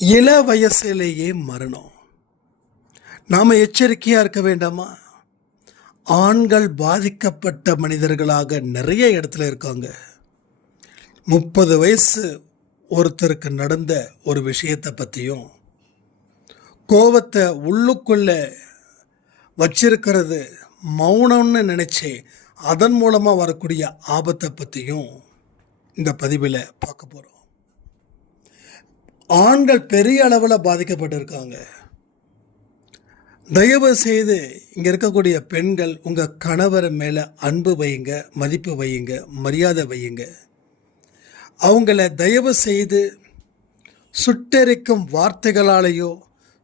இள வயசிலேயே மரணம். நாம் எச்சரிக்கையாக இருக்க வேண்டாமா? ஆண்கள் பாதிக்கப்பட்ட மனிதர்களாக நிறைய இடத்துல இருக்காங்க. 30 வயசு ஒருத்தருக்கு நடந்த ஒரு விஷயத்தை பற்றியும், கோபத்தை உள்ளுக்குள்ள வச்சிருக்கிறது மௌனம்னு நினச்சி அதன் மூலமாக வரக்கூடிய ஆபத்தை பற்றியும் இந்த பதிவில் பார்க்க போகிறோம். ஆண்கள் பெரிய அளவில் பாதிக்கப்பட்டிருக்காங்க. தயவு செய்து இங்கே இருக்கக்கூடிய பெண்கள் உங்கள் கணவர் மேலே அன்பு வையுங்க, மதிப்பு வையுங்க, மரியாதை வையுங்க. அவங்கள தயவு செய்து சுட்டெரிக்கும் வார்த்தைகளாலேயோ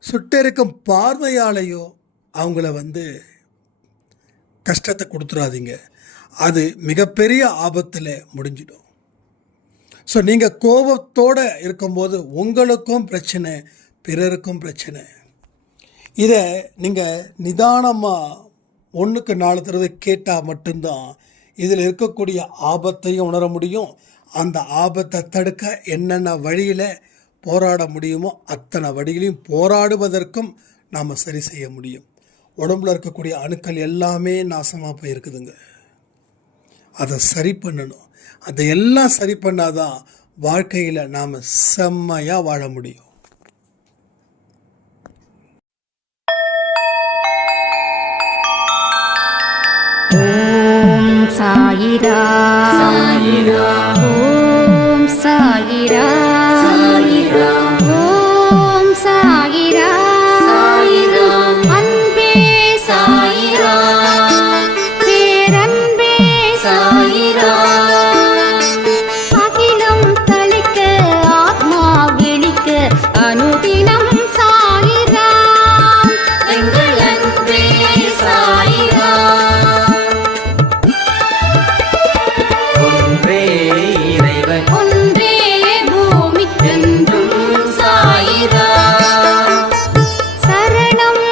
சுட்டெரிக்கும் பார்வையாலேயோ அவங்கள கஷ்டத்தை கொடுத்துடாதீங்க. அது மிகப்பெரிய ஆபத்தில் முடிஞ்சிடும். ஸோ நீங்கள் கோபத்தோடு இருக்கும்போது உங்களுக்கும் பிரச்சனை, பிறருக்கும் பிரச்சனை. இதை நீங்கள் நிதானமாக 1க்கு 4 தடவை கேட்டால் மட்டும்தான் இதில் இருக்கக்கூடிய ஆபத்தையும் உணர முடியும். அந்த ஆபத்தை தடுக்க என்னென்ன வழியில் போராட முடியுமோ அத்தனை வழிகளையும் போராடுவதற்கும் நாம் சரி செய்ய முடியும். உடம்புல இருக்கக்கூடிய அணுக்கள் எல்லாமே நாசமாக போயிருக்குதுங்க. அதை சரி பண்ணணும். அதையெல்லாம் சரி பண்ணாதான் வாழ்க்கையில் நாம் செம்மையாக வாழ முடியும். ஓம் சாயிரா சாயிரா, ஓம் சாயிரா சாயிரா, ஓம் சாயிரா சாயிரா, அன்பே சாயிரா, பேரன்பே சாயிரா, அகிலம் தளிக்க ஆத்மா விழிக்க அனுதினம் சாயிரா, எங்கள் அன்பே சாயிரா. ஒன்றே பூமிக்கென்றும் சாயிரா, சரணம்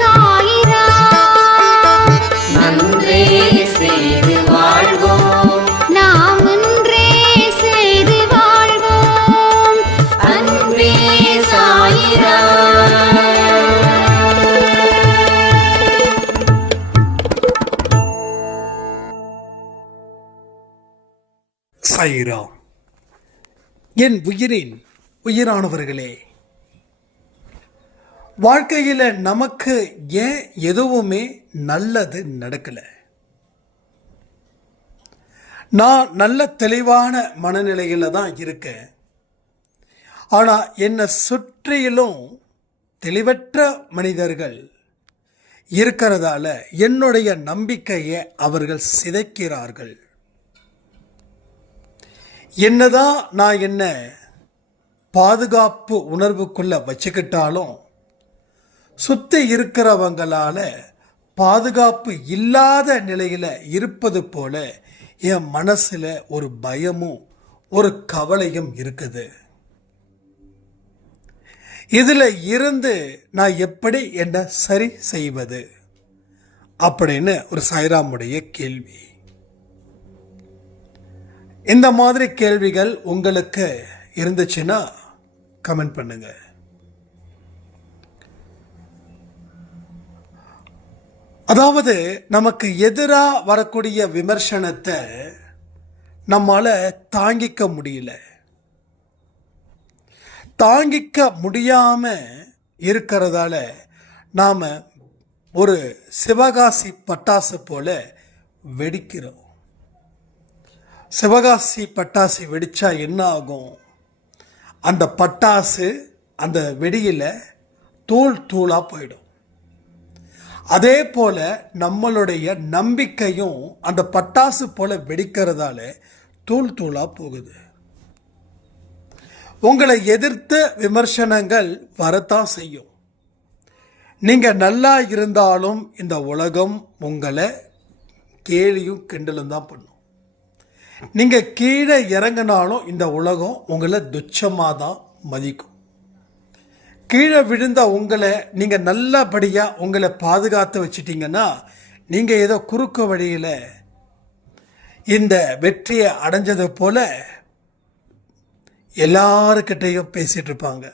சாயிரா, நன்றே செய்து வாழ்வோம், நாம் ஒன்றே செய்து வாழ்வோம், அன்பே சாயிரா. சாயிரா. என் உயிரின் உயிரானவர்களே, வாழ்க்கையில் நமக்கு ஏன் எதுவுமே நல்லது நடக்கலை? நான் நல்ல தெளிவான மனநிலையில் தான் இருக்கேன். ஆனால் என்னை சுற்றிலும் தெளிவற்ற மனிதர்கள் இருக்கிறதால என்னுடைய நம்பிக்கையை அவர்கள் சிதைக்கிறார்கள். என்னதான் நான் என்ன பாதுகாப்பு உணர்வுக்குள்ள வச்சுக்கிட்டாலும் சுற்றி இருக்கிறவங்களால பாதுகாப்பு இல்லாத நிலையில் இருப்பது போல என் மனசில் ஒரு பயமும் ஒரு கவலையும் இருக்குது. இதில் இருந்து நான் எப்படி என்ன சரி செய்வது அப்படின்னு ஒரு சாய்ராமுடைய கேள்வி. இந்த மாதிரி கேள்விகள் உங்களுக்கு இருந்துச்சுன்னா கமெண்ட் பண்ணுங்க. அதாவது நமக்கு எதிராக வரக்கூடிய விமர்சனத்தை நம்மால் தாங்கிக்க முடியல. தாங்கிக்க முடியாமல் இருக்கிறதால நாம் ஒரு சிவகாசி பட்டாசு போல வெடிக்கிறோம். சிவகாசி பட்டாசு வெடித்தா என்ன ஆகும்? அந்த பட்டாசு அந்த வெடியில் தூள் தூளாக போயிடும். அதே போல் நம்மளுடைய நம்பிக்கையும் அந்த பட்டாசு போல் வெடிக்கிறதால தூள் தூளாக போகுது. உங்களை எதிர்த்த விமர்சனங்கள் வரத்தான் செய்யும். நீங்கள் நல்லா இருந்தாலும் இந்த உலகம் உங்களை கேலியும் கிண்டலும் தான் பண்ணும். நீங்கள் கீழே இறங்கினாலும் இந்த உலகம் உங்களை துச்சமாக தான் மதிக்கும். கீழே விழுந்த உங்களை நீங்கள் நல்லபடியாக உங்களை பாதுகாத்து வச்சிட்டிங்கன்னா நீங்கள் ஏதோ குறுக்கு வழியில் இந்த வெற்றியை அடைஞ்சது போல் எல்லாருக்கிட்டையும் பேசிகிட்டு இருப்பாங்க.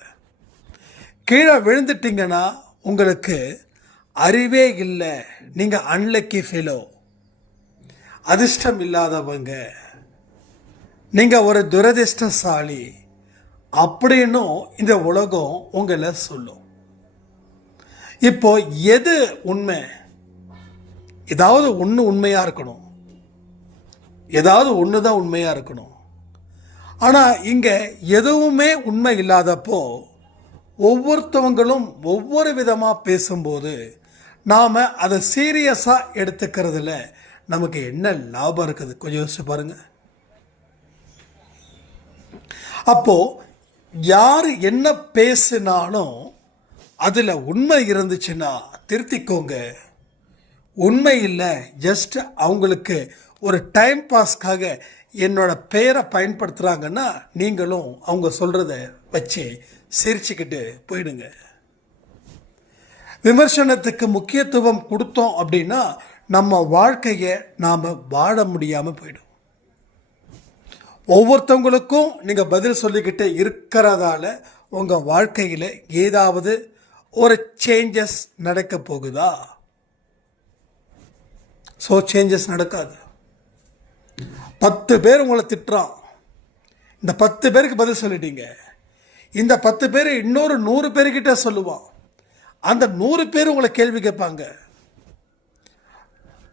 கீழே விழுந்துட்டீங்கன்னா உங்களுக்கு அறிவே இல்லை, நீங்கள் அன்லக்கி ஃபெலோ, அதிர்ஷ்டம் இல்லாதவங்க, நீங்கள் ஒரு துரதிர்ஷ்டசாலி அப்படின்னும் இந்த உலகம் உங்களை சொல்லும். இப்போ எது உண்மை? ஏதாவது ஒன்று உண்மையாக இருக்கணும், ஏதாவது ஒன்று தான் உண்மையாக இருக்கணும். ஆனால் இங்கே எதுவுமே உண்மை இல்லாதப்போ ஒவ்வொருத்தவங்களும் ஒவ்வொரு விதமாக பேசும்போது நாம் அதை சீரியஸாக எடுத்துக்கிறதுல நமக்கு என்ன லாபம் இருக்குது? கொஞ்சம் யோசிச்சு பாருங்க. அப்போது யார் என்ன பேசினாலும் அதில் உண்மை இருந்துச்சுன்னா திருத்திக்கோங்க. உண்மை இல்லை, ஜஸ்ட் அவங்களுக்கு ஒரு டைம் பாஸ்க்காக என்னோட பெயரை பயன்படுத்துகிறாங்கன்னா நீங்களும் அவங்க சொல்கிறத வச்சு சிரிச்சுக்கிட்டு போயிடுங்க. விமர்சனத்துக்கு முக்கியத்துவம் கொடுத்தோம் அப்படின்னா நம்ம வாழ்க்கையை நாம் வாழ முடியாமல் போயிடும். ஒவ்வொருத்தவங்களுக்கும் நீங்கள் பதில் சொல்லிக்கிட்டே இருக்கிறதால உங்கள் வாழ்க்கையில் ஏதாவது ஒரு சேஞ்சஸ் நடக்க போகுதா? ஸோ சேஞ்சஸ் நடக்காது. 10 பேர் உங்களை திட்டுறான், இந்த 10 பேருக்கு பதில் சொல்லிட்டீங்க. இந்த 10 பேர் இன்னொரு 100 பேர்கிட்ட சொல்லுவான். அந்த 100 பேர் உங்களை கேள்வி கேட்பாங்க.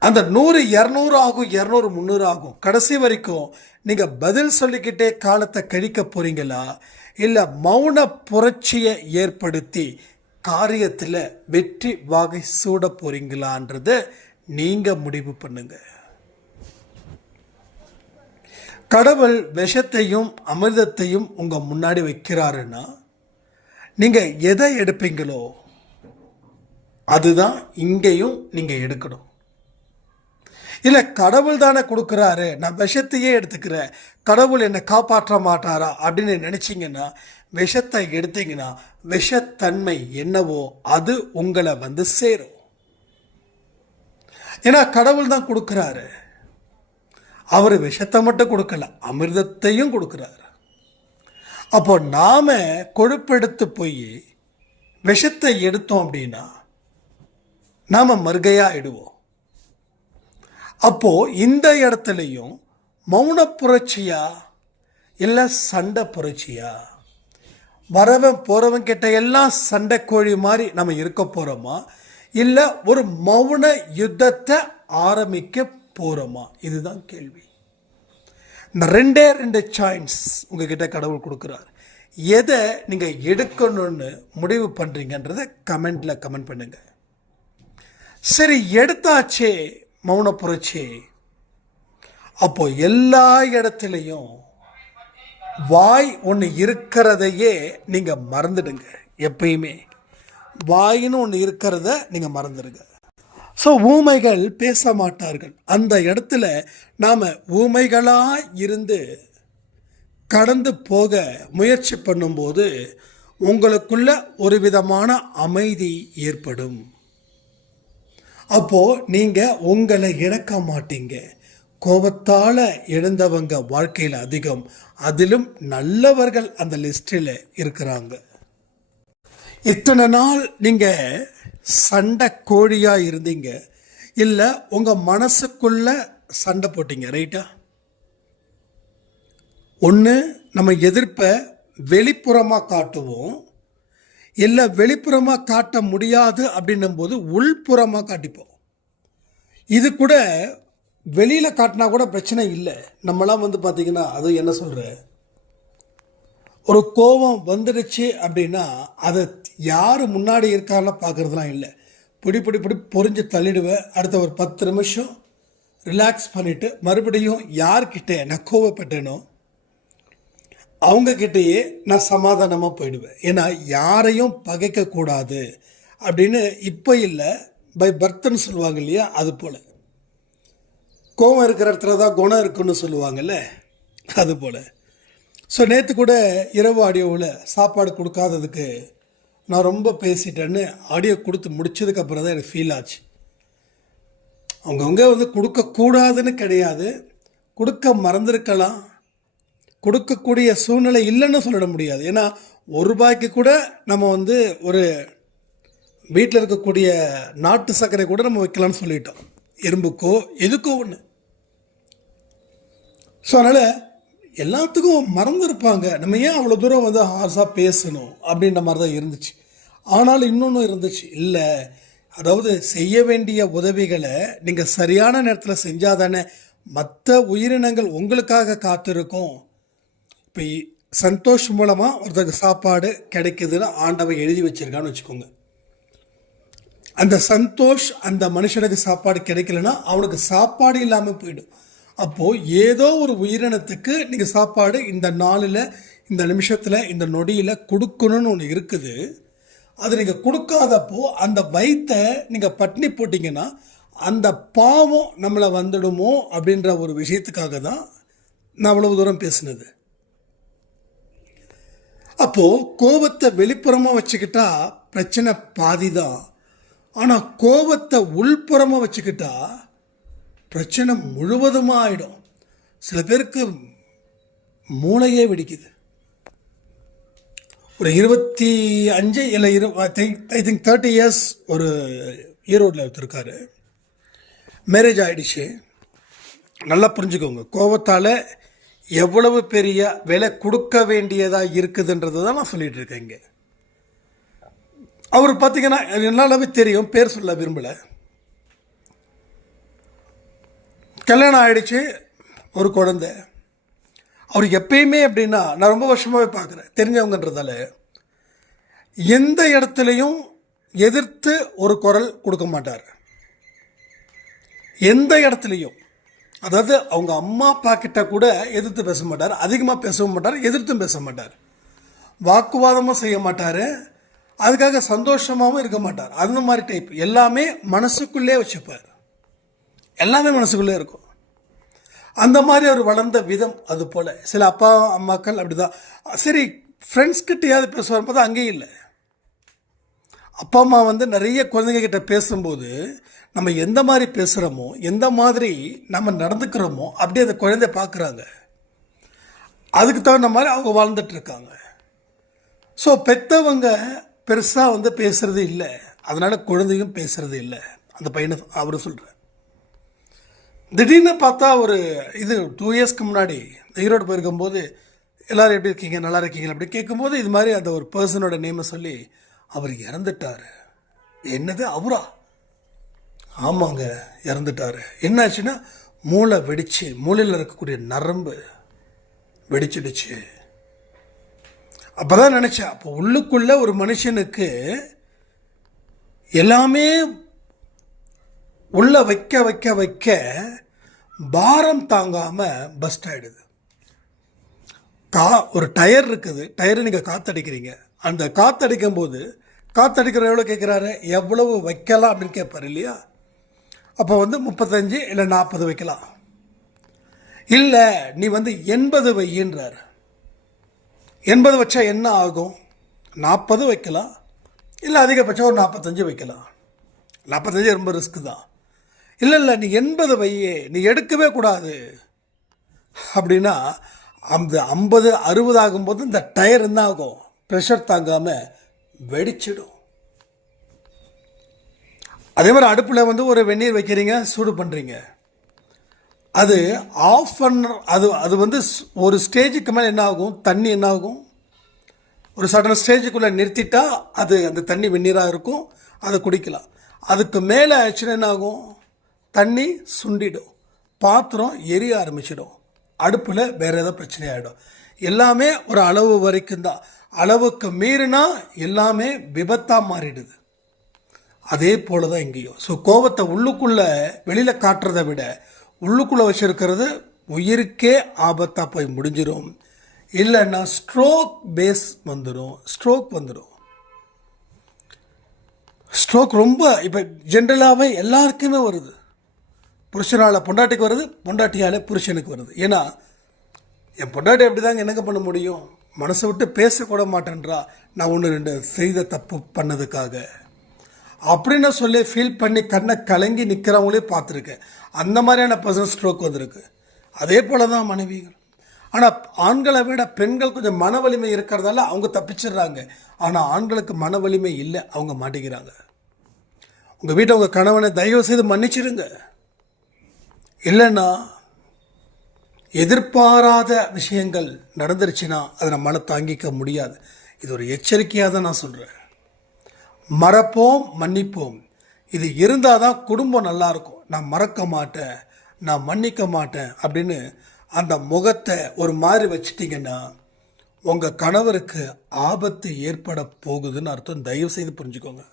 அந்த 100 200 ஆகும், 200 300 ஆகும். கடைசி வரைக்கும் நீங்கள் பதில் சொல்லிக்கிட்டே காலத்தை கழிக்க போகிறீங்களா, இல்லை மௌன புரட்சியை ஏற்படுத்தி காரியத்தில் வெற்றி வாகை சூட போகிறீங்களான்றதை நீங்கள் முடிவு பண்ணுங்க. கடவுள் விஷத்தையும் அமிர்தத்தையும் உங்கள் முன்னாடி வைக்கிறாருன்னா நீங்கள் எதை எடுப்பீங்களோ அதுதான் இங்கேயும் நீங்கள் எடுக்கணும். இல்லை கடவுள் தானே கொடுக்குறாரு, நான் விஷத்தையே எடுத்துக்கிறேன், கடவுள் என்னை காப்பாற்ற மாட்டாரா அப்படின்னு நினச்சிங்கன்னா விஷத்தை எடுத்தீங்கன்னா விஷத்தன்மை என்னவோ அது உங்களை வந்து சேரும். ஏன்னா கடவுள் தான் கொடுக்குறாரு. அவர் விஷத்தை மட்டும் கொடுக்கல, அமிர்தத்தையும் கொடுக்குறாரு. அப்போ நாம் கொழுப்பெடுத்து போய் விஷத்தை எடுத்தோம் அப்படின்னா நாம் மறுகையாகிடுவோம். அப்போது இந்த இடத்துலையும் மௌன புரட்சியா இல்லை சண்டை புரட்சியா? வரவன் போகிறவன் கிட்ட எல்லாம் சண்டை கோழி மாதிரி நம்ம இருக்க போகிறோமா, இல்லை ஒரு மௌன யுத்தத்தை ஆரம்பிக்க போகிறோமா? இதுதான் கேள்வி. இந்த 2 சாய்ஸ் உங்ககிட்ட கடவுள் கொடுக்குறார். எதை நீங்கள் எடுக்கணும்னு முடிவு பண்ணுறீங்கன்றதை கமெண்டில் கமெண்ட் பண்ணுங்கள். சரி, எடுத்தாச்சே மௌன புரட்சி. அப்போ எல்லா இடத்துலையும் வாய் ஒன்று இருக்கிறதையே நீங்கள் மறந்துடுங்க. எப்பயுமே வாயின்னு ஒன்று இருக்கிறத நீங்கள் மறந்துடுங்க. ஸோ ஊமைகள் பேச மாட்டார்கள். அந்த இடத்துல நாம் ஊமைகளாக இருந்து கடந்து போக முயற்சி பண்ணும்போது உங்களுக்குள்ள ஒரு விதமான அமைதி ஏற்படும். அப்போது நீங்கள் உங்களை இழக்க மாட்டீங்க. கோபத்தால் இழந்தவங்க வாழ்க்கையில் அதிகம், அதிலும் நல்லவர்கள் அந்த லிஸ்டில் இருக்கிறாங்க. இத்தனை நாள் நீங்கள் சண்டை கோழியாக இருந்தீங்க, இல்லை உங்கள் மனசுக்குள்ள சண்டை போட்டீங்க, ரைட்டா? ஒன்று நம்ம எதிர்ப்பை வெளிப்புறமாக காட்டுவோம், இல்லை வெளிப்புறமாக காட்ட முடியாது அப்படின்னும் போது உள்புறமாக காட்டிப்போம். இது கூட வெளியில் காட்டினா கூட பிரச்சனை இல்லை. நம்மளாம் வந்து பார்த்திங்கன்னா அது என்ன சொல்கிற, ஒரு கோபம் வந்துடுச்சு அப்படின்னா அதை யார் முன்னாடி இருக்காருன்னு பார்க்குறதுலாம் இல்லை. பிடி பொறிஞ்சு தள்ளிடுவேன். அடுத்த ஒரு 10 நிமிஷம் ரிலாக்ஸ் பண்ணிவிட்டு மறுபடியும் யார்கிட்ட நான் கோவப்பட்டேனோ அவங்கக்கிட்டேயே நான் சமாதானமாக போயிடுவேன். ஏன்னா யாரையும் பகைக்கக்கூடாது அப்படின்னு இப்போ இல்லை, பை பர்த்ன்னு சொல்லுவாங்க இல்லையா, அது போல். கோவம் இருக்கிற இடத்துல தான் குணம் இருக்குன்னு சொல்லுவாங்கல்ல, அது போல். ஸோ நேற்று கூட இரவு ஆடியோவில் சாப்பாடு கொடுக்காததுக்கு நான் ரொம்ப பேசிட்டேன்னு ஆடியோ கொடுத்து முடிச்சதுக்கப்புறம் தான் எனக்கு ஃபீல் ஆச்சு. அவங்கவுங்க வந்து கொடுக்கக்கூடாதுன்னு கிடையாது, கொடுக்க மறந்துருக்கலாம், கொடுக்கக்கூடிய சூழ்நிலை இல்லைன்னு சொல்லிட முடியாது. ஏன்னா ரூபாய்க்கு கூட நம்ம வந்து ஒரு வீட்டில் இருக்கக்கூடிய நாட்டு சர்க்கரை கூட நம்ம வைக்கலாம்னு சொல்லிட்டோம், எறும்புக்கோ எதுக்கோ ஒன்று. ஸோ அதனால் எல்லாத்துக்கும் மறந்துருப்பாங்க. நம்ம ஏன் அவ்வளோ தூரம் வந்து ஹார்ஸாக பேசணும் அப்படின்ற மாதிரி தான் இருந்துச்சு. ஆனாலும் இன்னொன்று இருந்துச்சு, இல்லை அதாவது செய்ய வேண்டிய உதவிகளை நீங்கள் சரியான நேரத்தில் செஞ்சால் தானே மற்ற உயிரினங்கள் உங்களுக்காக காத்திருக்கும். இப்போ சந்தோஷ் மூலமாக ஒருத்தருக்கு சாப்பாடு கிடைக்குதுன்னு ஆண்டவன் எழுதி வச்சிருக்கான்னு வச்சுக்கோங்க. அந்த சந்தோஷ் அந்த மனுஷனுக்கு சாப்பாடு கிடைக்கலன்னா அவனுக்கு சாப்பாடு இல்லாமல் போயிடும். அப்போது ஏதோ ஒரு உயிரினத்துக்கு நீங்கள் சாப்பாடு இந்த நாளில், இந்த நிமிஷத்தில், இந்த நொடியில் கொடுக்கணும்னு ஒன்று இருக்குது. அது நீங்கள் கொடுக்காதப்போ அந்த வயிற்றை நீங்கள் பட்டினி போட்டிங்கன்னா அந்த பாவம் நம்மளை வந்துடுமோ அப்படின்ற ஒரு விஷயத்துக்காக தான் நான் அவ்வளவு தூரம் பேசினது. அப்போது கோபத்தை வெளிப்புறமாக வச்சுக்கிட்டா பிரச்சனை பாதி தான். ஆனால் கோபத்தை உள்புறமாக வச்சுக்கிட்டா பிரச்சனை முழுவதுமாக ஆகிடும். சில பேருக்கு மூளையே வெடிக்குது. ஒரு 25 இல்லை ஐ திங்க் 30 இயர்ஸ் ஒரு ஈரோட்டில் எடுத்திருக்காரு. மேரேஜ் ஆகிடுச்சு. நல்லா புரிஞ்சுக்கோங்க, கோபத்தால் எவ்வளவு பெரிய விலை கொடுக்க வேண்டியதாக இருக்குதுன்றது தான் நான் சொல்லிகிட்டு இருக்கேன். இங்கே அவர் பார்த்தீங்கன்னா என்னாலவே தெரியும், பேர் சொல்ல விரும்பலை. கல்யாணம் ஆகிடுச்சு, ஒரு குழந்தை. அவர் எப்பயுமே அப்படின்னா நான் ரொம்ப வருஷமாகவே பார்க்குறேன், தெரிஞ்சவங்கன்றதால எந்த இடத்துலையும் எதிர்த்து ஒரு குரல் கொடுக்க மாட்டார். எந்த இடத்துலையும், அதாவது அவங்க அம்மா அப்பா கிட்ட கூட எதிர்த்து பேச மாட்டார், அதிகமாக பேசவும் மாட்டார், எதிர்த்தும் பேச மாட்டார், வாக்குவாதமும் செய்ய மாட்டார், அதுக்காக சந்தோஷமாகவும் இருக்க மாட்டார். அந்த மாதிரி டைப். எல்லாமே மனசுக்குள்ளே வச்சுப்பார், எல்லாமே மனசுக்குள்ளே இருக்கும். அந்த மாதிரி அவர் வளர்ந்த விதம் அது போல். சில அப்பா அம்மாக்கள் அப்படி தான். சரி, ஃப்ரெண்ட்ஸ் கிட்டையாவது பேசுவார், பார்த்தா அங்கேயும் இல்லை. அப்பா அம்மா வந்து நிறைய குழந்தைங்க கிட்ட பேசும்போது நம்ம எந்த மாதிரி பேசுகிறோமோ, எந்த மாதிரி நம்ம நடந்துக்கிறோமோ அப்படியே அந்த குழந்தைய பார்க்குறாங்க. அதுக்கு தகுந்த மாதிரி அவங்க வாழ்ந்துட்டுருக்காங்க. ஸோ பெற்றவங்க பெருசாக வந்து பேசுகிறது இல்லை, அதனால் குழந்தையும் பேசுகிறது இல்லை. அந்த பையனை அவர் சொல்கிறார். திடீர்னு பார்த்தா ஒரு 2 இயர்ஸ்க்கு முன்னாடி ஈரோடு போயிருக்கும்போது எல்லோரும் எப்படி இருக்கீங்க, நல்லா இருக்கீங்களா அப்படி கேட்கும்போது இது மாதிரி அந்த ஒரு பர்சனோட நேமை சொல்லி அவர் இறந்துட்டார். என்னது, அவரா? ஆமாங்க, இறந்துட்டார். என்னாச்சுன்னா மூளை வெடிச்சு, மூளையில் இருக்கக்கூடிய நரம்பு வெடிச்சிடுச்சு. அப்போ தான் நினச்சேன், அப்போ உள்ளுக்குள்ளே ஒரு மனுஷனுக்கு எல்லாமே உள்ள வைக்க வைக்க வைக்க பாரம் தாங்காமல் பஸ்ட் ஆகிடுது. ஒரு டயர் இருக்குது, டயரை நீங்கள் காற்றடிக்கிறீங்க. அந்த காற்றடிக்கும் போது காற்றடிக்கிற எவ்வளோ கேட்குறாரு, எவ்வளவு வைக்கலாம் அப்படின்னு கேட்பார் இல்லையா? அப்போ வந்து 35 இல்லை 40 வைக்கலாம். இல்லை நீ வந்து 80 வையின்றார். 80 வச்சா என்ன ஆகும்? 40 வைக்கலாம், இல்லை அதிகபட்சம் ஒரு 45 வைக்கலாம். 45 ரொம்ப ரிஸ்க்கு தான். இல்லை நீ 80 வையே, நீ எடுக்கவே கூடாது அப்படின்னா அந்த 50 60 ஆகும்போது இந்த டயர் என்ன ஆகும்? ப்ரெஷர் தாங்காமல் வெடிச்சிடும். அதே மாதிரி அடுப்பில் வந்து ஒரு வெந்நீர் வைக்கிறீங்க, சூடு பண்ணுறீங்க, அது ஆஃப் பண்ண அது வந்து ஒரு ஸ்டேஜுக்கு மேலே என்ன ஆகும்? தண்ணி என்ன ஆகும்? ஒரு சடன் ஸ்டேஜுக்குள்ளே நிறுத்திட்டா அது அந்த தண்ணி வெந்நீராக இருக்கும், அதை குடிக்கலாம். அதுக்கு மேலே ஆச்சுன்னா என்ன ஆகும்? தண்ணி சுண்டிடும், பாத்திரம் எரிய ஆரம்பிச்சிடும், அடுப்பில் வேறு ஏதோ பிரச்சனை ஆகிடும். எல்லாமே ஒரு அளவு வரைக்கும் தான். அளவுக்கு மீறினா எல்லாமே விபத்தாக மாறிடுது. அதே போல தான் இங்கேயும். ஸோ கோபத்தை உள்ளுக்குள்ளே வெளியில் காட்டுறதை விட உள்ளுக்குள்ளே வச்சுருக்கிறது உயிருக்கே ஆபத்தாக போய் முடிஞ்சிடும். இல்லைன்னா ஸ்ட்ரோக் பேஸ் வந்துடும், ஸ்ட்ரோக் வந்துடும். ஸ்ட்ரோக் ரொம்ப இப்போ ஜென்ரலாகவே எல்லாருக்குமே வருது. புருஷனால் பொண்டாட்டிக்கு வருது, பொண்டாட்டியால் புருஷனுக்கு வருது. ஏன்னா என் பொண்டாட்டி அப்படி தாங்க, என்னங்க பண்ண முடியும்? மனசை விட்டு பேசக்கூட மாட்டேன்றா, நான் 1-2 செய்த தப்பு பண்ணதுக்காக அப்படின்னு சொல்லி ஃபீல் பண்ணி கண்ணை கலங்கி நிற்கிறவங்களே பார்த்துருக்கேன். அந்த மாதிரியான பர்சன் ஸ்ட்ரோக் வந்திருக்கு. அதே போல் தான் மனைவிகள். ஆனால் ஆண்களை விட பெண்கள் கொஞ்சம் மன வலிமை இருக்கிறதால அவங்க தப்பிச்சிடுறாங்க. ஆனால் ஆண்களுக்கு மன வலிமை இல்லை, அவங்க மாட்டிக்கிறாங்க. உங்கள் வீட்டை உங்கள் கணவனை தயவு செய்து மன்னிச்சிடுங்க. இல்லைன்னா எதிர்பாராத விஷயங்கள் நடந்துருச்சுன்னா அதை நம்மளால தாங்கிக்க முடியாது. இது ஒரு எச்சரிக்கையாக தான் நான் சொல்கிறேன். மறப்போம், மன்னிப்போம். இது இருந்தால் தான் குடும்பம் நல்லாயிருக்கும். நான் மறக்க மாட்டேன், நான் மன்னிக்க மாட்டேன் அப்படின்னு அந்த முகத்தை ஒரு மாதிரி வச்சிட்டிங்கன்னா உங்கள் கணவருக்கு ஆபத்து ஏற்பட போகுதுன்னு அர்த்தம். தயவு செய்து புரிஞ்சுக்கோங்க.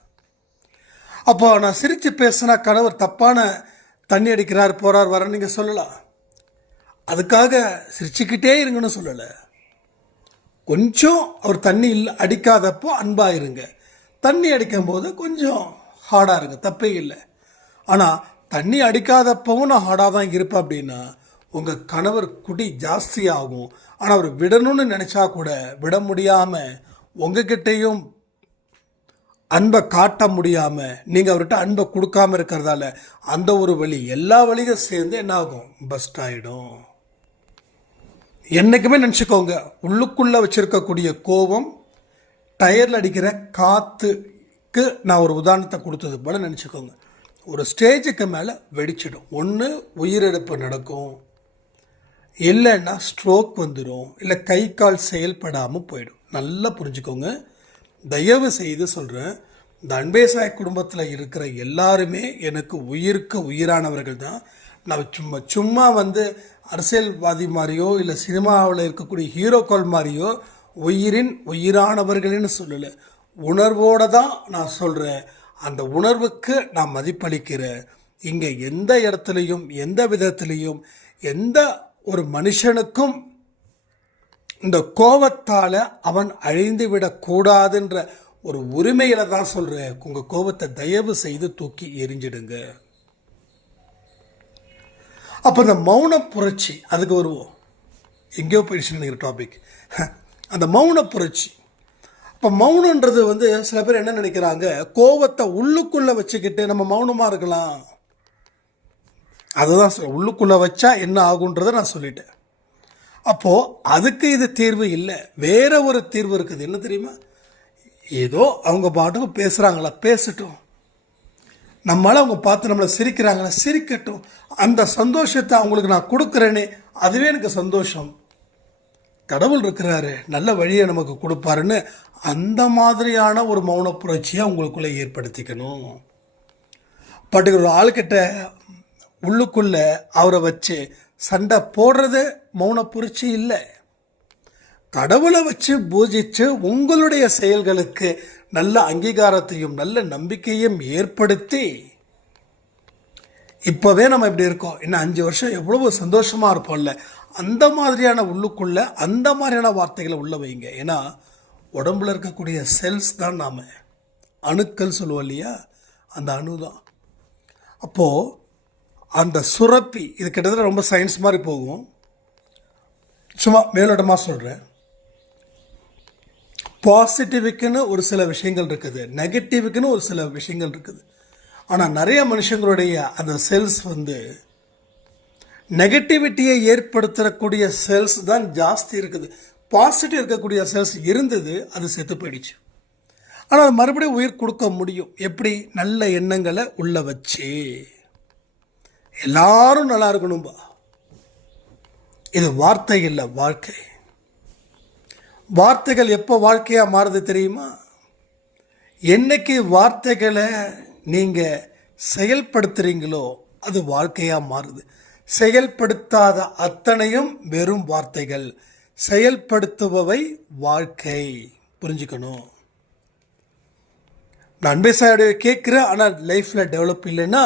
அப்போ நான் சிரித்து பேசினா கணவர் தப்பான தண்ணி அடிக்கிறார், போகிறார், வர நீங்கள் சொல்லலாம். அதுக்காக சிரிச்சுக்கிட்டே இருங்கன்னு சொல்லலை. கொஞ்சம் அவர் தண்ணி அடிக்காதப்போ அன்பாக இருங்க. தண்ணி அடிக்கும் போது கொஞ்சம் ஹார்டாக இருங்க, தப்பே இல்லை. ஆனால் தண்ணி அடிக்காதப்பவும் நான் ஹார்டாக தான் இருப்பேன் அப்படின்னா உங்கள் கணவர் குடி ஜாஸ்தியாகும். ஆனால் அவர் விடணும்னு நினச்சா கூட விட முடியாமல் உங்ககிட்டையும் அன்பை காட்ட முடியாமல் நீங்கள் அவர்கிட்ட அன்பை கொடுக்காம இருக்கிறதால அந்த ஒரு வழி எல்லா வழியும் சேர்ந்து என்ன ஆகும், பஸ்ட் ஆகிடும். என்றைக்குமே நினச்சிக்கோங்க, உள்ளுக்குள்ளே வச்சுருக்கக்கூடிய கோபம் டயரில் அடிக்கிற காற்றுக்கு நான் ஒரு உதாரணத்தை கொடுத்தது போல் நினச்சிக்கோங்க. ஒரு ஸ்டேஜுக்கு மேலே வெடிச்சிடும். ஒன்று உயிரிழப்பு நடக்கும், இல்லைன்னா ஸ்ட்ரோக் வந்துடும், இல்லை கை கால் செயல்படாமல் போயிடும். நல்லா புரிஞ்சுக்கோங்க. தயவு செய்து சொல்கிறேன், இந்த அன்பே சாய் குடும்பத்தில் இருக்கிற எல்லாருமே எனக்கு உயிருக்கு உயிரானவர்கள் தான். நான் சும்மா வந்து அரசியல்வாதி மாதிரியோ இல்லை சினிமாவில் இருக்கக்கூடிய ஹீரோக்கள் மாதிரியோ உயிரின் உயிரானவர்கள்னு சொல்லலை. உணர்வோடு தான் நான் சொல்கிறேன். அந்த உணர்வுக்கு நான் மதிப்பளிக்கிறேன். இங்கே எந்த இடத்துலையும் எந்த விதத்துலேயும் எந்த ஒரு மனுஷனுக்கும் இந்த கோபத்தால் அவன் அழிந்து விடக்கூடாதுன்ற ஒரு உரிமையில் தான் சொல்கிறேன். உங்கள் கோபத்தை தயவு செய்து தூக்கி எரிஞ்சிடுங்க. அப்போ இந்த மௌன புரட்சி, அதுக்கு வருவோம். எங்கேயோ போயிடுச்சுன்னு நினைக்கிற டாபிக், அந்த மௌன புரட்சி. இப்போ மௌனன்றது வந்து சில பேர் என்ன நினைக்கிறாங்க, கோபத்தை உள்ளுக்குள்ளே வச்சுக்கிட்டு நம்ம மௌனமாக இருக்கலாம். அதுதான் உள்ளுக்குள்ளே வச்சா என்ன ஆகுன்றதை நான் சொல்லிட்டேன். அப்போது அதுக்கு இது தீர்வு இல்லை, வேற ஒரு தீர்வு இருக்குது. என்ன தெரியுமா? ஏதோ அவங்க பாட்டுக்கு பேசுகிறாங்களா, பேசட்டும். நம்மளால் அவங்க பார்த்து நம்மளை சிரிக்கிறாங்களா, சிரிக்கட்டும். அந்த சந்தோஷத்தை அவங்களுக்கு நான் கொடுக்குறேனே, அதுவே எனக்கு சந்தோஷம். கடவுள் இருக்கிறாரு, நல்ல வழியை நமக்கு கொடுப்பாருன்னு அந்த மாதிரியான ஒரு மௌன புரட்சியை உங்களுக்குள்ளே ஏற்படுத்திக்கணும். பர்டிகுலர் ஆளுக்கிட்ட உள்ளுக்குள்ளே அவரை வச்சு சண்டை போடுறது மௌன புரட்சி இல்லை. கடவுளை வச்சு பூஜித்து உங்களுடைய செயல்களுக்கு நல்ல அங்கீகாரத்தையும் நல்ல நம்பிக்கையும் ஏற்படுத்தி, இப்போவே நம்ம இப்படி இருக்கோம், இன்னும் 5 வருஷம் எவ்வளவு சந்தோஷமாக இருப்போம்ல, அந்த மாதிரியான உள்ளுக்குள்ளே அந்த மாதிரியான வார்த்தைகளை உள்ள வைங்க. ஏன்னா உடம்புல இருக்கக்கூடிய செல்ஸ் தான் நாம் அணுக்கள் சொல்லுவோம் இல்லையா, அந்த அணு தான். அப்போது அந்த சுரப்பி, இது கிட்டத்தட்ட ரொம்ப சயின்ஸ் மாதிரி போகும், சும்மா மேலோட்டமாக சொல்கிறேன். பாசிட்டிவுக்குன்னு ஒரு சில விஷயங்கள் இருக்குது, நெகட்டிவுக்குன்னு ஒரு சில விஷயங்கள் இருக்குது. ஆனால் நிறைய மனுஷங்களுடைய அந்த செல்ஸ் வந்து நெகட்டிவிட்டியை ஏற்படுத்தக்கூடிய செல்ஸ் தான் ஜாஸ்தி இருக்குது. பாசிட்டிவ் இருக்கக்கூடிய செல்ஸ் இருந்தது, அது செத்து போயிடுச்சு. ஆனால் மறுபடியும் உயிர் கொடுக்க முடியும். எப்படி? நல்ல எண்ணங்களை உள்ள வச்சு. எல்லாரும் நல்லா இருக்கணும்பா. இது வார்த்தை இல்லை, வாழ்க்கை. வார்த்தைகள் எப்போ வாழ்க்கையாக மாறுது தெரியுமா? என்னைக்கு வார்த்தைகளை நீங்கள் செயல்படுத்துகிறீங்களோ அது வாழ்க்கையாக மாறுது. செயல்படுத்தாத அத்தனையும் வெறும் வார்த்தைகள், செயல்படுத்துபவை வாழ்க்கை. புரிஞ்சுக்கணும். நான் அன்பே சாயோடைய கேட்குறேன், ஆனால் லைஃப்பில் டெவலப் இல்லைன்னா,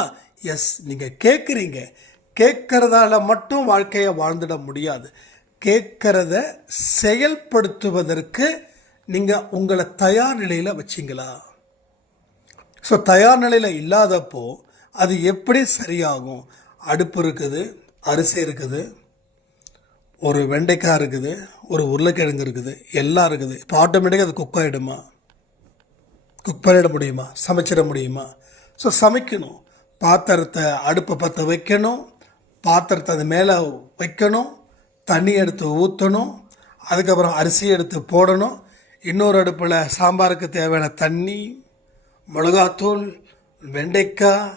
எஸ், நீங்கள் கேட்குறீங்க, கேட்கறதால மட்டும் வாழ்க்கையை வாழ்ந்துட முடியாது. கேட்கறத செயல்படுத்துவதற்கு நீங்கள் உங்களை தயார் நிலையில் வச்சிங்களா? ஸோ தயார் நிலையில் இல்லாதப்போ அது எப்படி சரியாகும்? அடுப்பு இருக்குது, அரிசி இருக்குது, ஒரு வெண்டைக்காய் இருக்குது, ஒரு உருளைக்கிழங்கு இருக்குது, எல்லாம் இருக்குது. இப்போ ஆட்டோமேட்டிக்காக அது குக் ஆகிடுமா? குக் பண்ணிட முடியுமா? சமைச்சிட முடியுமா? ஸோ சமைக்கணும். பாத்திரத்தை அடுப்பை பற்ற வைக்கணும், பாத்திரத்தை அது மேலே வைக்கணும், தண்ணி எடுத்து ஊற்றணும், அதுக்கப்புறம் அரிசி எடுத்து போடணும், இன்னொரு அடுப்பில் சாம்பாருக்கு தேவையான தண்ணி, மிளகாத்தூள், வெண்டைக்காய்,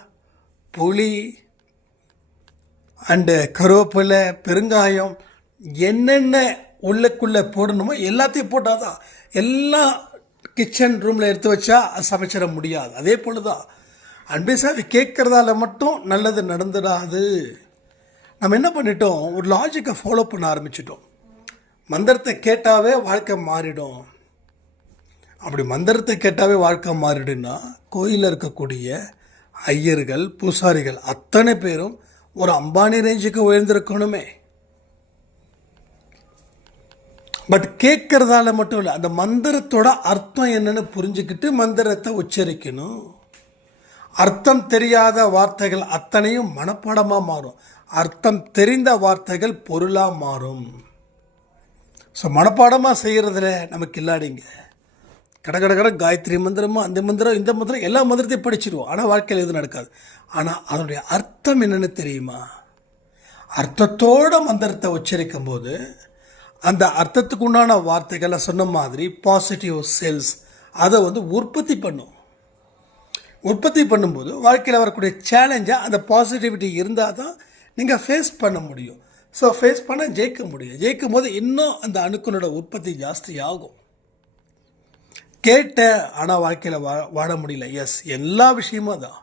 புளி அண்டு கருவேப்பிலை, பெருங்காயம், என்னென்ன உள்ளுக்குள்ளே போடணுமோ எல்லாத்தையும் போட்டால் தான். எல்லாம் கிச்சன் ரூமில் எடுத்து வச்சா அது சமைச்சிட முடியாது. அதே போல் தான் அன்பேசாக அது கேட்குறதால மட்டும் நல்லது நடந்துடாது. நம்ம என்ன பண்ணிட்டோம், ஒரு லாஜிக்கை ஃபாலோ பண்ண ஆரம்பிச்சிட்டோம். மந்திரத்தை கேட்டாவே வாழ்க்கை மாறிடும். அப்படி மந்திரத்தை கேட்டாவே வாழ்க்கை மாறிடுன்னா கோயிலில் இருக்கக்கூடிய ஐயர்கள், பூசாரிகள் அத்தனை பேரும் ஒரு அம்பானி ரேஞ்சுக்கு உயர்ந்திருக்கணுமே. பட் கேட்கறதால மட்டும் இல்லை, அந்த மந்திரத்தோட அர்த்தம் என்னன்னு புரிஞ்சுக்கிட்டு மந்திரத்தை உச்சரிக்கணும். அர்த்தம் தெரியாத வார்த்தைகள் அத்தனையும் மனப்பாடமாக மாறும், அர்த்தம் தெரிந்த வார்த்தைகள் பொருளாக மாறும். ஸோ மனப்பாடமாக செய்கிறதுல நமக்கு இல்லாடிங்க. கடை காயத்ரி மந்திரமும் அந்த மந்திரம் இந்த மந்திரம் எல்லா மந்திரத்தையும் படிச்சிடுவோம், ஆனால் வாழ்க்கையில் எதுவும் நடக்காது. ஆனால் அதனுடைய அர்த்தம் என்னென்னு தெரியுமா? அர்த்தத்தோட மந்திரத்தை உச்சரிக்கும் போது அந்த அர்த்தத்துக்கு உண்டான வார்த்தைகளை சொன்ன மாதிரி பாசிட்டிவ் செல்ஸ் அதை உற்பத்தி பண்ணும். உற்பத்தி பண்ணும்போது வாழ்க்கையில் வரக்கூடிய சேலஞ்சை அந்த பாசிட்டிவிட்டி இருந்தால் தான் நீங்கள் ஃபேஸ் பண்ண முடியும். ஸோ ஃபேஸ் பண்ண ஜெயிக்க முடியும். ஜெயிக்கும் போது இன்னும் அந்த அணுக்களோட உற்பத்தி ஜாஸ்தி ஆகும். கேட்ட ஆனால் வாழ்க்கையில் வாழ முடியல. எஸ், எல்லா விஷயமும் தான்.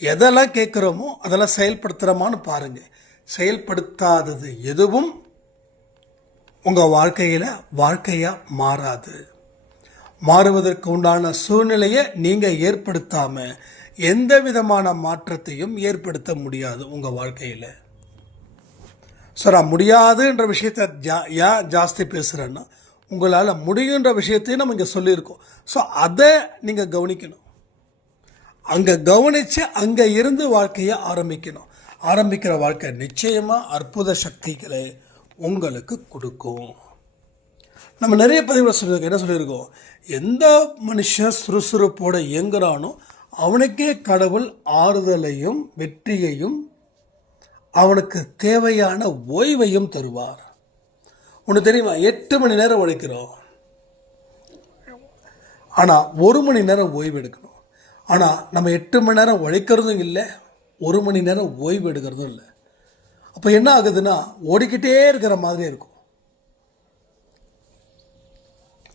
எதெல்லாம் கேட்குறோமோ அதெல்லாம் செயல்படுத்துகிறோமான்னு பாருங்கள். செயல்படுத்தாதது எதுவும் உங்கள் வாழ்க்கையில் வாழ்க்கையாக மாறாது. மாறுவதற்கு உண்டான சூழ்நிலையை நீங்கள் ஏற்படுத்தாமல் எந்த விதமான மாற்றத்தையும் ஏற்படுத்த முடியாது உங்கள் வாழ்க்கையில். ஸோ நான் முடியாதுன்ற விஷயத்தை ஏன் ஜாஸ்தி பேசுகிறேன்னா, உங்களால் முடியுன்ற விஷயத்தையும் நம்ம இங்கே சொல்லியிருக்கோம். ஸோ அதை நீங்கள் கவனிக்கணும். அங்கே கவனித்து அங்கே இருந்து வாழ்க்கையை ஆரம்பிக்கணும். ஆரம்பிக்கிற வாழ்க்கை நிச்சயமாக அற்புத சக்திகளை உங்களுக்கு கொடுக்கும். நம்ம நிறைய பதிவுகளை சொல்லியிருக்கோம். என்ன சொல்லியிருக்கோம்? எந்த மனுஷன் சுறுசுறுப்போடு இயங்குறானோ அவனுக்கே கடவுள் ஆறுதலையும் வெற்றியையும் அவனுக்கு தேவையான ஓய்வையும் தருவார். ஒன்று தெரியுமா? 8 மணி நேரம் உழைக்கிறோம், ஆனால் 1 மணி நேரம் ஓய்வு எடுக்கணும். ஆனால் நம்ம 8 மணி நேரம் உழைக்கிறதும் இல்லை, 1 மணி நேரம் ஓய்வு எடுக்கிறதும் இல்லை. அப்போ என்ன ஆகுதுன்னா ஓடிக்கிட்டே இருக்கிற மாதிரி இருக்கும்.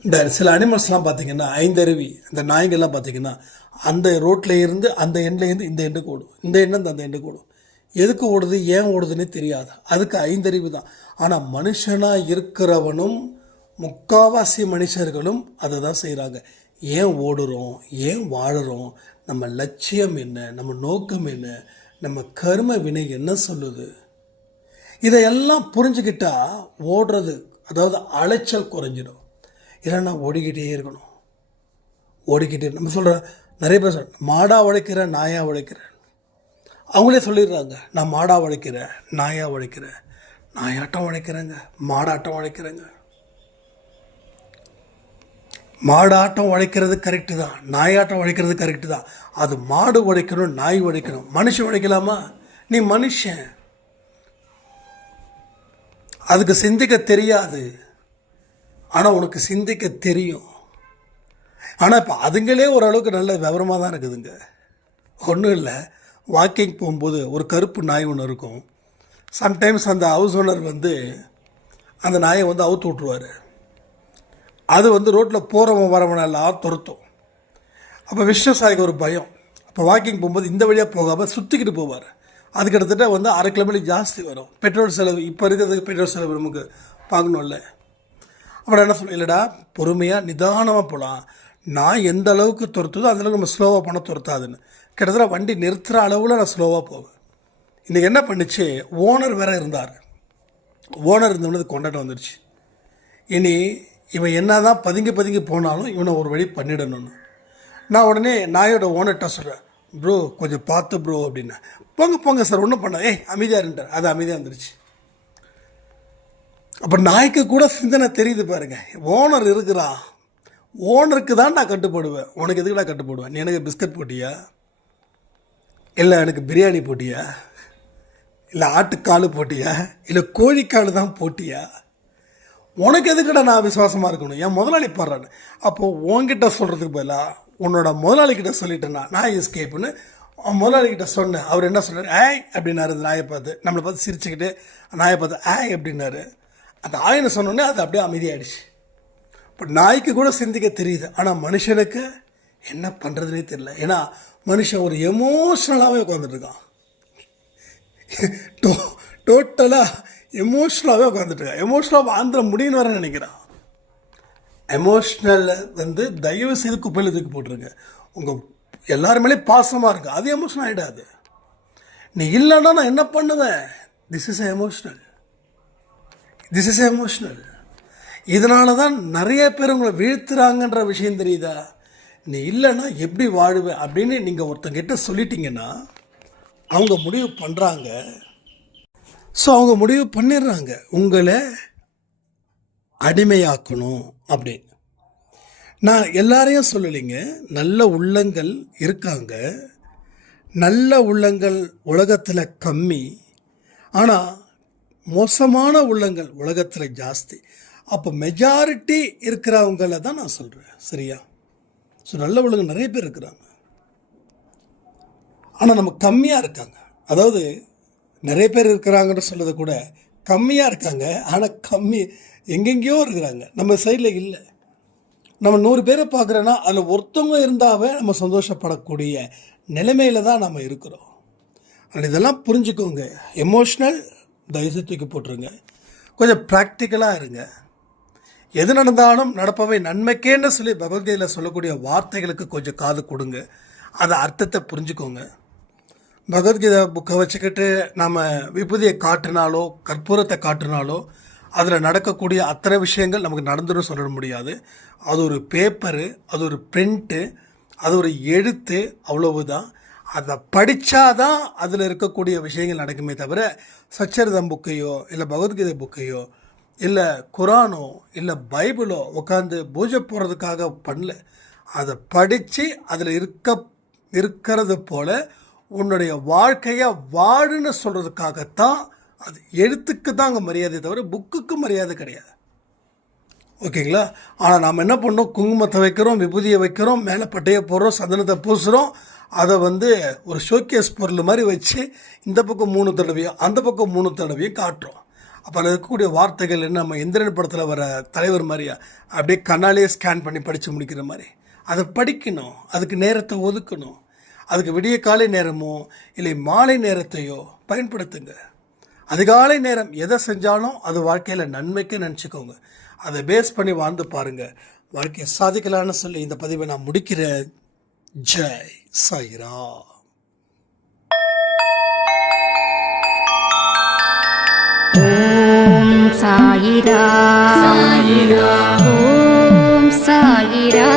இந்த சில அனிமல்ஸ்லாம் பார்த்தீங்கன்னா 5 அருவி, இந்த நாய்கள்லாம் பார்த்தீங்கன்னா அந்த ரோட்டில் இருந்து அந்த எண்ட்லேருந்து இந்த எண்டுக்கு ஓடும், இந்த எண்ணில் அந்த எண்டுக்கு ஓடும். எதுக்கு ஓடுது, ஏன் ஓடுதுன்னே தெரியாது. அதுக்கு 5 அறிவு தான். ஆனால் மனுஷனாக இருக்கிறவனும் முக்காவாசி மனுஷர்களும் அதை தான் செய்கிறாங்க. ஏன் ஓடுறோம், ஏன் வாழுறோம், நம்ம லட்சியம் என்ன, நம்ம நோக்கம் என்ன, நம்ம கர்ம வினை என்ன சொல்லுது, இதையெல்லாம் புரிஞ்சுக்கிட்டா ஓடுறது, அதாவது அலைச்சல் குறைஞ்சிடும். இல்லைன்னா ஓடிக்கிட்டே இருக்கணும். ஓடிக்கிட்டே நம்ம சொல்கிற நிறைய பேர் மாடாக உழைக்கிறேன், நாயாக உழைக்கிறேன். அவங்களே சொல்லிடுறாங்க, நான் மாடாக உழைக்கிறேன், நாயாக உழைக்கிறேன், நாயாட்டம் உழைக்கிறேங்க, மாடாட்டம் உழைக்கிறேங்க. மாடாட்டம் உழைக்கிறது கரெக்டு தான், நாயாட்டம் உழைக்கிறது கரெக்டு தான். அது மாடு உழைக்கணும், நாய் உழைக்கணும். மனுஷன் உழைக்கலாமா? நீ மனுஷன், அதுக்கு சிந்திக்க தெரியாது, ஆனால் உனக்கு சிந்திக்க தெரியும். ஆனால் இப்போ அதுங்களே ஓரளவுக்கு நல்ல விவரமாக தான் இருக்குதுங்க. ஒன்றும் இல்லை, வாக்கிங் போகும்போது ஒரு கருப்பு நாய் ஒன்று இருக்கும். சம்டைம்ஸ் அந்த ஹவுஸ் ஓனர் அந்த நாயை அவுத்து விட்ருவார். அது ரோட்டில் போகிறவன் வரவனெல்லாம் துரத்தும். அப்போ விஸ்வசாய்க்கு ஒரு பயம். அப்போ வாக்கிங் போகும்போது இந்த வழியாக போகாமல் சுற்றிக்கிட்டு போவார். அது கிட்டத்தட்ட 1/2 கிலோமீட்டர் ஜாஸ்தி வரும். பெட்ரோல் செலவு, இப்போ இருக்கிறதுக்கு பெட்ரோல் செலவு நமக்கு பார்க்கணும்ல. அப்புறம் என்ன சொல்ல, இல்லைடா பொறுமையாக நிதானமாக போகலாம், நான் எந்த அளவுக்கு துரத்துதோ அந்தளவுக்கு நம்ம ஸ்லோவாக போனால் துரத்தாதுன்னு. கிட்டத்தட்ட வண்டி நிறுத்துகிற அளவில் நான் ஸ்லோவாக போவேன். இன்றைக்கி என்ன பண்ணிச்சு, ஓனர் வேறு இருந்தார். ஓனர் இருந்தவனது கொண்டாட்டம் வந்துடுச்சு. இனி இவன் என்ன தான் பதுங்கி போனாலும் இவனை ஒரு வழி பண்ணிடணும்னு நான் உடனே நாயோட ஓனர்கிட்ட சொல்கிறேன், ப்ரோ கொஞ்சம் பார்த்து ப்ரோ அப்படின்னா. போங்க சார், ஒன்றும் பண்ண, அமைதியாக இருண்டார். அது அமைதியாக இருந்துருச்சு. அப்போ நாய்க்கு கூட சிந்தனை தெரியுது பாருங்க. ஓனர் இருக்கிறான், ஓனருக்கு தான் நான் கட்டுப்படுவேன், உனக்கு எதுக்கு நான் கட்டுப்படுவேன்? நீ எனக்கு பிஸ்கட் போட்டியா, இல்லை எனக்கு பிரியாணி போட்டியா, இல்லை ஆட்டுக்கால் போட்டியா, இல்லை கோழிக்கால் தான் போட்டியா? உனக்கு எதுக்கிட்ட நான் விசுவாசமாக இருக்கணும்? என் முதலாளி பாடுறான்னு. அப்போது உன்கிட்ட சொல்கிறதுக்கு பதிலாக உன்னோட முதலாளிக்கிட்ட சொல்லிட்டேன்னா நான் எஸ்கேப்புன்னு முதலாளிக்கிட்ட சொன்னேன். அவர் என்ன சொன்னார்? ஆய் அப்படின்னாரு. நாயை பார்த்து நம்மளை பார்த்து சிரிச்சுக்கிட்டு நாயை பார்த்து ஆய் அப்படின்னாரு. அந்த ஆயின்னு சொன்னோன்னே அது அப்படியே அமைதியாகிடுச்சு. இப்போ நாய்க்கு கூட சிந்திக்க தெரியுது, ஆனால் மனுஷனுக்கு என்ன பண்ணுறதுனே தெரியல. ஏன்னா மனுஷன் ஒரு எமோஷ்னலாகவே உட்காந்துட்ருக்கான். டோட்டலாக எமோஷ்னலாகவே உட்காந்துட்ருக்கான். எமோஷ்னலாக வாழ்ந்துட முடியும்னு வர நினைக்கிறான். எமோஷ்னலில் தயவு செய்து குப்பையில் தூக்கி போட்டுருங்க. உங்கள் எல்லாருமேலே பாசமாக இருக்குது, அது எமோஷனல் ஆகிடாது. நீ இல்லைன்னா நான் என்ன பண்ணுவேன்? This is emotional. இதனால தான் நிறைய பேர் உங்களை வீழ்த்துறாங்கன்ற விஷயம் தெரியுதா? நீ இல்லைன்னா எப்படி வாழுவேன் அப்படின்னு நீங்கள் ஒருத்தங்கிட்ட சொல்லிட்டீங்கன்னா அவங்க முடிவு பண்ணுறாங்க. ஸோ அவங்க முடிவு பண்ணிடுறாங்க உங்களை அடிமையாக்கணும் அப்படின்னு. நான் எல்லாரையும் சொல்லலைங்க, நல்ல உள்ளங்கள் இருக்காங்க. நல்ல உள்ளங்கள் உலகத்தில் கம்மி, ஆனால் மோசமான உள்ளங்கள் உலகத்தில் ஜாஸ்தி. அப்போ மெஜாரிட்டி இருக்கிறவங்கள தான் நான் சொல்கிறேன், சரியா? ஸோ நல்ல உள்ளங்கள் நிறைய பேர் இருக்கிறாங்க, ஆனால் நம்ம கம்மியாக இருக்காங்க. அதாவது நிறைய பேர் இருக்கிறாங்கன்னு சொல்கிறத கூட கம்மியாக இருக்காங்க, ஆனால் எங்கெங்கேயோ இருக்கிறாங்க, நம்ம சைடில் இல்லை. நம்ம 100 பேரை பார்க்குறோன்னா அதில் ஒருத்தவங்க இருந்தாவே நம்ம சந்தோஷப்படக்கூடிய நிலைமையில் தான் நம்ம இருக்கிறோம். ஆனால் இதெல்லாம் புரிஞ்சுக்கோங்க. எமோஷ்னல் தயவுசெய்து தூக்கி போட்டுருங்க. கொஞ்சம் ப்ராக்டிக்கலாக இருங்க. எது நடந்தாலும் நடப்பவை நன்மைக்கேன்னு சொல்லி பகவத்கீதையில் சொல்லக்கூடிய வார்த்தைகளுக்கு கொஞ்சம் காது கொடுங்க. அதை அர்த்தத்தை புரிஞ்சுக்கோங்க. பகவத்கீதை புக்கை வச்சுக்கிட்டு நம்ம விபூதியை காட்டினாலோ கற்பூரத்தை காட்டினாலோ அதில் நடக்கக்கூடிய அத்தனை விஷயங்கள் நமக்கு நடந்துடும் சொல்ல முடியாது. அது ஒரு பேப்பரு, அது ஒரு பிரிண்ட்டு, அது ஒரு எழுத்து, அவ்வளவுதான். அதை படித்தாதான் அதில் இருக்கக்கூடிய விஷயங்கள் நடக்குமே தவிர சச்சரிதம் புக்கையோ இல்லை பகவத்கீதை புக்கையோ இல்லை குரானோ இல்லை பைபிளோ உட்காந்து பூஜை போடுறதுக்காக பண்ணல. அதை படித்து அதில் இருக்கிறது போல் உன்னுடைய வாழ்க்கையை வாழுன்னு சொல்கிறதுக்காகத்தான். அது எழுத்துக்கு தான் அங்கே மரியாதை தவிர புக்குக்கு மரியாதை கிடையாது, ஓகேங்களா? ஆனால் நாம் என்ன பண்ணோம்? குங்குமத்தை வைக்கிறோம், விபூதியை வைக்கிறோம், மேலே பட்டையை போடுறோம், சந்தனத்தை பூசுகிறோம். அதை ஒரு ஷோகேஸ் பொருள் மாதிரி வச்சு இந்த பக்கம் 3 தடவையும் அந்த பக்கம் 3 தடவையும் காட்டுறோம். அப்போ அதில் இருக்கக்கூடிய வார்த்தைகள் என்ன, நம்ம எந்திரன் படத்தில் வர தலைவர் மாதிரியா அப்படியே கண்ணாலேயே ஸ்கேன் பண்ணி படித்து முடிக்கிற மாதிரி. அதை படிக்கணும், அதுக்கு நேரத்தை ஒதுக்கணும். அதுக்கு விடிய காலை நேரமோ இல்லை மாலை நேரத்தையோ பயன்படுத்துங்க. அதிகாலை நேரம் எதை செஞ்சாலும் அது வாழ்க்கையில் நன்மைக்கு நினச்சிக்கோங்க. அதை பேஸ் பண்ணி வாழ்ந்து பாருங்கள், வாழ்க்கையை சாதிக்கலான்னு சொல்லி இந்த பதிவை நான் முடிக்கிறேன். ஜெய் சாய்ராம். ஓம் சாயிரா. ஓம் சாயிரா.